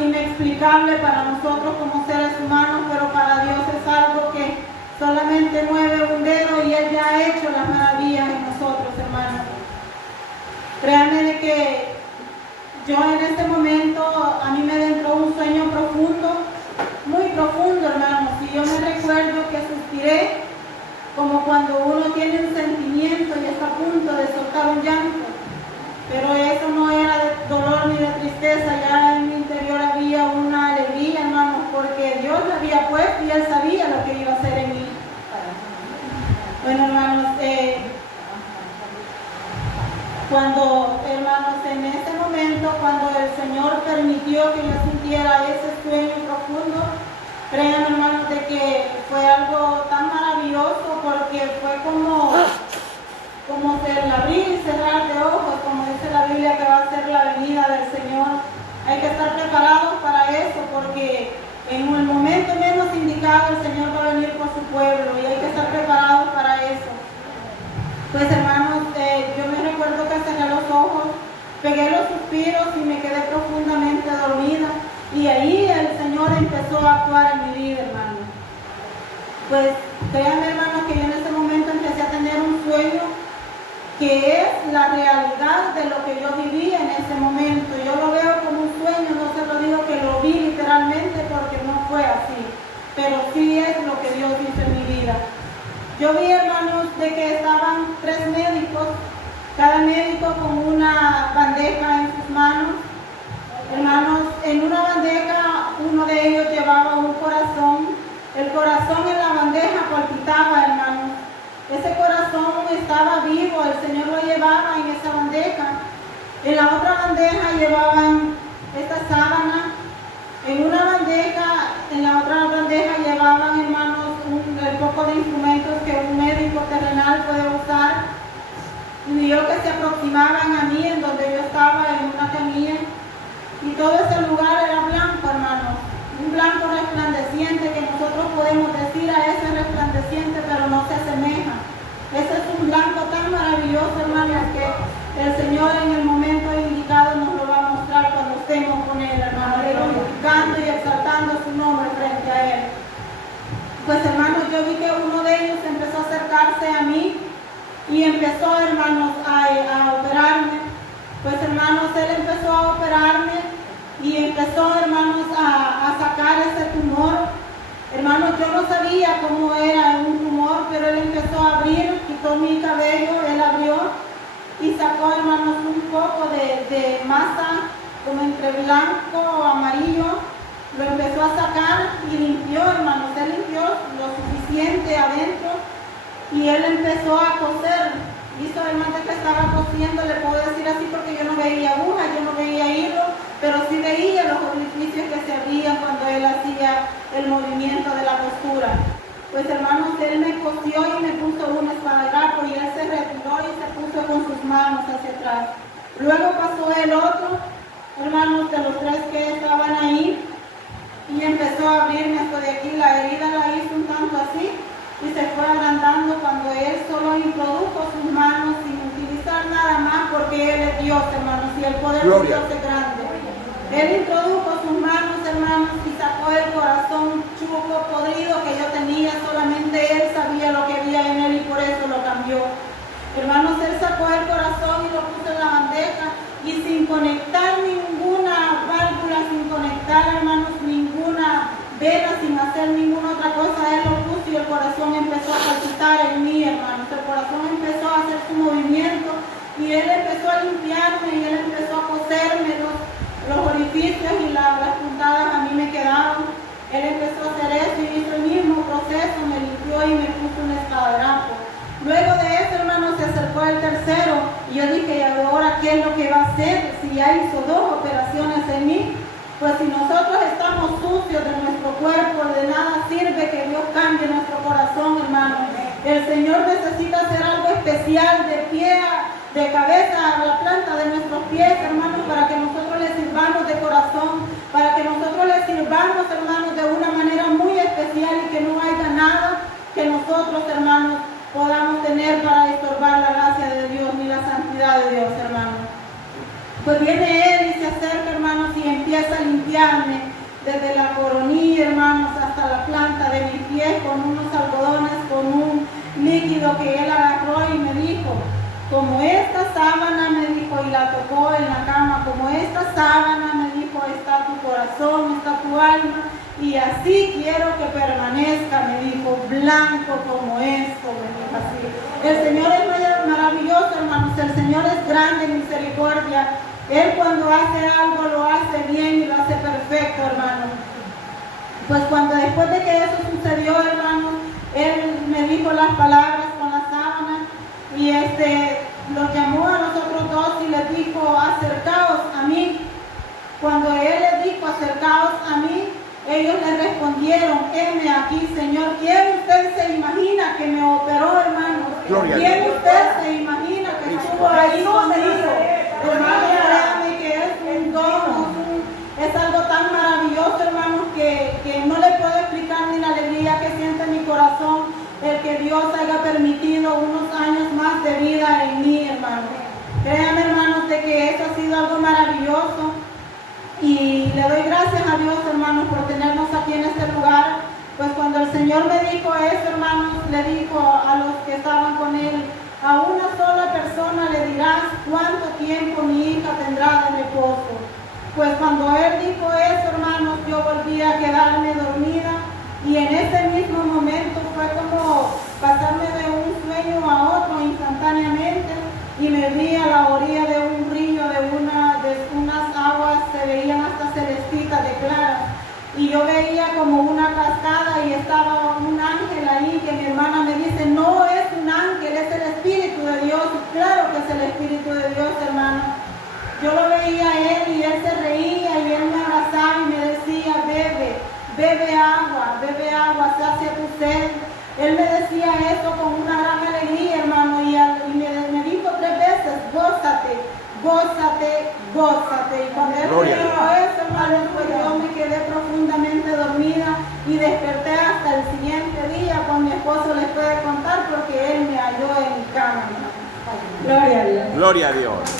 inexplicable para nosotros como seres humanos, pero para Dios es algo que solamente mueve un dedo y Él ya ha hecho las maravillas en nosotros, hermanos. Créanme de que yo en este momento, a mí me entró un sueño profundo, muy profundo, hermanos, y yo me recuerdo que suspiré como cuando uno tiene un sentimiento y está a punto de soltar un llanto, pero eso no era de dolor ni de tristeza, ya en mi interior había una alegría, hermanos, porque Dios la había puesto y Él sabía lo que iba a hacer en mí. Bueno, hermanos, hermanos, en ese momento, cuando el Señor permitió que yo sintiera ese sueño profundo, créanme, hermanos, de que fue algo tan maravilloso, porque fue como el abrir y cerrar de ojos, como dice la Biblia que va a ser la venida del Señor. Hay que estar preparados para eso, porque en el momento menos indicado el Señor va a venir por su pueblo y hay que estar preparados para eso. Pues, hermanos, yo me recuerdo que cerré los ojos, pegué los suspiros y me quedé profundamente dormida, y ahí el Señor empezó a actuar en mi vida, hermanos. Pues créanme, hermanos, que yo en ese momento empecé a tener un sueño que es la realidad de lo que yo viví en ese momento. Yo lo veo como un sueño, no se lo digo que lo vi literalmente, porque no fue así, pero sí es lo que Dios hizo en mi vida. Yo vi, hermanos, de que estaban 3 médicos, cada médico con una bandeja en sus manos. Hermanos, en una bandeja uno de ellos llevaba un corazón. El corazón en la bandeja palpitaba, hermanos. Ese corazón estaba vivo, el Señor lo llevaba en esa bandeja. En la otra bandeja llevaban esta sábana. En la otra bandeja llevaban, hermanos, el poco de instrumentos que un médico terrenal puede usar. Y yo que se aproximaban a mí, en donde yo estaba en una camilla, y todo ese lugar era blanco, hermanos. Un blanco resplandeciente que nosotros podemos decir a ese resplandeciente, pero no se asemeja. Ese es un blanco tan maravilloso, hermanos, que el Señor en el momento indicado nos lo va a mostrar cuando estemos con Él, hermanos, glorificando y exaltando su nombre frente a Él. Pues, hermanos, yo vi que uno de ellos empezó a acercarse a mí y empezó, hermanos, a operarme. Pues, hermanos, él empezó a operarme y empezó, hermanos, a sacar ese tumor. Hermanos, yo no sabía cómo era un tumor, pero él empezó a abrir, quitó mi cabello, él abrió y sacó, hermanos, un poco de masa como entre blanco o amarillo. Lo empezó a sacar y limpió, hermanos, él limpió lo suficiente adentro y él empezó a coser. Hizo, hermanos, que estaba cosiendo, le puedo decir así porque yo no veía aguja, yo no veía hilo, pero sí veía los orificios que se abrían cuando él hacía el movimiento de la costura. Pues, hermanos, él me cosió y me puso un esparadrapo y él se retiró y se puso con sus manos hacia atrás. Luego pasó el otro, hermanos, de los 3 que estaban ahí, y empezó a abrirme hasta de aquí. La herida la hizo un tanto así y se fue agrandando cuando él solo introdujo sus manos sin utilizar nada más, porque él es Dios, hermanos, y el poder de Dios es grande. Él introdujo sus manos, hermanos, y sacó el corazón chuco, podrido que yo tenía. Solamente él sabía lo que había en él y por eso lo cambió. Hermanos, él sacó el corazón y lo puso en la bandeja y sin conectar ninguna válvula, sin conectar, hermanos, ninguna vena, sin hacer ninguna otra cosa, él lo puso y el corazón empezó a palpitar en mí, hermanos. El corazón empezó a hacer su movimiento y él empezó a limpiarme y él empezó a coserme los orificios y las puntadas a mí me quedaron. Él empezó a hacer eso y hizo el mismo proceso, me limpió y me puso un esparadrapo. Luego de eso, hermanos, se acercó el tercero y yo dije, ¿y ahora qué es lo que va a hacer? Si ya hizo 2 operaciones en mí, pues si nosotros estamos sucios de nuestro cuerpo, de nada sirve que Dios cambie nuestro corazón, hermanos. El Señor necesita hacer algo especial de pie, de cabeza a la planta de nuestros pies, hermanos, para que nosotros le sirvamos de corazón, para que nosotros le sirvamos, hermanos, de una manera muy especial y que no haya nada que nosotros, hermanos, podamos tener para estorbar la gracia de Dios ni la santidad de Dios, hermanos. Pues viene él y se acerca, hermanos, y empieza empieza a limpiarme desde la coronilla, hermanos, hasta la planta de mis pies con unos algodones, con un líquido que él agarró y me dijo, como esta sábana, me dijo, y la tocó en la cama, como esta sábana, me dijo, está tu corazón, está tu alma, y así quiero que permanezca, me dijo, blanco como esto, me dijo así. El Señor es maravilloso, hermanos, el Señor es grande en misericordia. Él cuando hace algo lo hace bien y lo hace perfecto, hermanos. Pues cuando después de que eso sucedió, hermanos, Él me dijo las palabras con la sábana y los llamó a nosotros dos y les dijo, acercaos a mí. Cuando Él les dijo, acercaos a mí, ellos le respondieron, heme aquí, Señor. ¿Quién usted se imagina que me operó, hermanos? ¿Quién usted se imagina que estuvo ahí conmigo? Hermano, créame que es un don, es algo tan maravilloso, hermanos, que no le puedo explicar ni la alegría que siente mi corazón el que Dios haya permitido unos años más de vida en mí, hermanos. Créanme, hermanos, de que eso ha sido algo maravilloso y le doy gracias a Dios, hermanos, por tenernos aquí en este lugar. Pues cuando el Señor me dijo eso, hermanos, le dijo a los que estaban con Él, a una sola persona le dirás cuánto tiempo mi hija tendrá de reposo. Pues cuando Él dijo eso, hermanos, yo volví a quedarme dormida y en ese mismo momento fue como pasarme de un sueño a otro instantáneamente y me vi a la orilla de un río, de unas aguas, se veían hasta celestitas de claras. Y yo veía como una cascada y estaba un ángel ahí que mi hermana me dice, no es un ángel, es el Espíritu de Dios. Y claro que es el Espíritu de Dios, hermano. Yo lo veía a él y él se reía y él me abrazaba y me decía, bebe agua, sacia tu sed. Él me decía eso con una gran alegría, hermano, y me dijo 3 veces, gózate, gózate, gózate. Y cuando él me dijo eso, hermano, pues yo me quedé profundamente dormida y desperté hasta el siguiente día. Con mi esposo les puede contar porque él me halló en mi cama. Gloria a Dios. Gloria a Dios.